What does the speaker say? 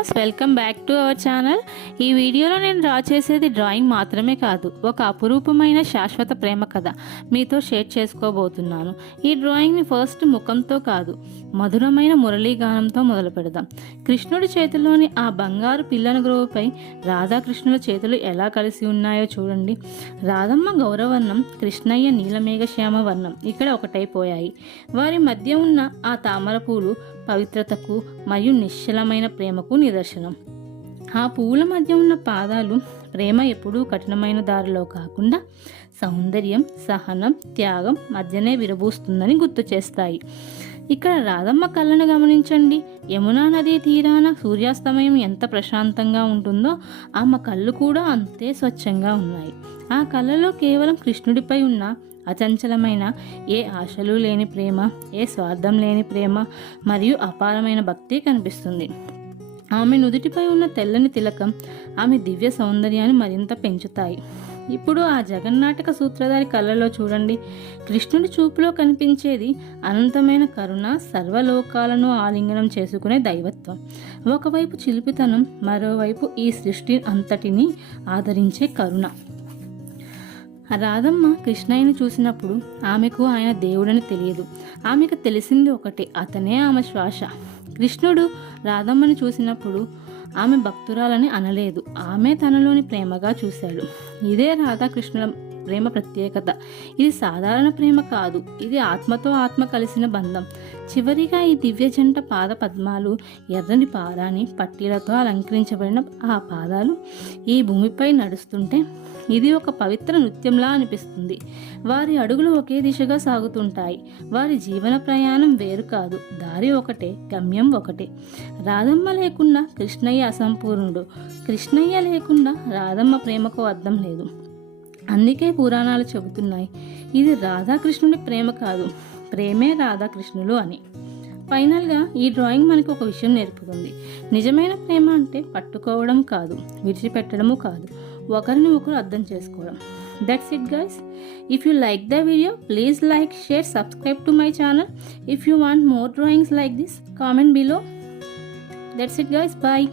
Viewers, welcome back to our channel. ఈ వీడియోలో నేను డ్రా చేసేది డ్రాయింగ్ మాత్రమే కాదు, ఒక అపురూపమైన శాశ్వత ప్రేమ కథ మీతో షేర్ చేసుకోబోతున్నాను. ఈ డ్రాయింగ్ని ఫస్ట్ ముఖంతో కాదు, మధురమైన మురళీగానంతో మొదలు పెడదాం. కృష్ణుడి చేతిలోని ఆ బంగారు పిల్లన గ్రోవుపై రాధాకృష్ణుల చేతులు ఎలా కలిసి ఉన్నాయో చూడండి. రాధమ్మ గౌరవర్ణం, కృష్ణయ్య నీలమేఘ శ్యామ వర్ణం ఇక్కడ ఒకటైపోయాయి. వారి మధ్య ఉన్న ఆ తామర పూలు పవిత్రతకు మరియు నిశ్చలమైన ప్రేమకు నిదర్శనం. ఆ పువ్వుల మధ్య ఉన్న పాదాలు ప్రేమ ఎప్పుడూ కఠినమైన దారిలో కాకుండా సౌందర్యం, సహనం, త్యాగం మధ్యనే విరబూస్తుందని గుర్తు చేస్తాయి. ఇక్కడ రాధమ్మ కళ్ళను గమనించండి. యమునా నదీ తీరాన సూర్యాస్తమయం ఎంత ప్రశాంతంగా ఉంటుందో ఆమె కళ్ళు కూడా అంతే స్వచ్ఛంగా ఉన్నాయి. ఆ కళ్ళలో కేవలం కృష్ణుడిపై ఉన్న అచంచలమైన, ఏ ఆశలు లేని ప్రేమ, ఏ స్వార్థం లేని ప్రేమ మరియు అపారమైన భక్తి కనిపిస్తుంది. ఆమె నుదుటిపై ఉన్న తెల్లని తిలకం ఆమె దివ్య సౌందర్యాన్ని మరింత పెంచుతాయి. ఇప్పుడు ఆ జగన్నాటక సూత్రధారి కళ్ళలో చూడండి. కృష్ణుడి చూపులో కనిపించేది అనంతమైన కరుణ, సర్వలోకాలను ఆలింగనం చేసుకునే దైవత్వం. ఒకవైపు చిలిపితనం, మరోవైపు ఈ సృష్టి అంతటిని ఆదరించే కరుణ. రాధమ్మ కృష్ణయ్యని చూసినప్పుడు ఆమెకు ఆయన దేవుడని తెలియదు. ఆమెకు తెలిసింది ఒకటే, అతనే ఆమె శ్వాస. కృష్ణుడు రాధమ్మని చూసినప్పుడు ఆమె భక్తురాలని అనలేదు, ఆమె తనలోని ప్రేమగా చూశాడు. ఇదే రాధాకృష్ణుల ప్రేమ ప్రత్యేకత. ఇది సాధారణ ప్రేమ కాదు, ఇది ఆత్మతో ఆత్మ కలిసిన బంధం. చివరిగా ఈ దివ్య జంట పాద పద్మాలు, ఎర్రని పారాని పట్టీలతో అలంకరించబడిన ఆ పాదాలు ఈ భూమిపై నడుస్తుంటే ఇది ఒక పవిత్ర నృత్యంలా అనిపిస్తుంది. వారి అడుగులు ఒకే దిశగా సాగుతుంటాయి. వారి జీవన ప్రయాణం వేరు కాదు, దారి ఒకటే, గమ్యం ఒకటే. రాధమ్మ లేకుండా కృష్ణయ్య అసంపూర్ణుడు, కృష్ణయ్య లేకుండా రాధమ్మ ప్రేమకు అర్థం లేదు. అందుకే పురాణాలు చెబుతున్నాయి, ఇది రాధాకృష్ణుడి ప్రేమ కాదు, ప్రేమే రాధాకృష్ణులు అని. ఫైనల్గా ఈ డ్రాయింగ్ మనకు ఒక విషయం నేర్పుతుంది. నిజమైన ప్రేమ అంటే పట్టుకోవడం కాదు, విడిచిపెట్టడము కాదు, ఒకరిని ఒకరు అర్థం చేసుకోవడం. That's it guys. If you like the video, please like, share, subscribe to my channel. If you want more drawings like this, comment below. That's it guys, bye.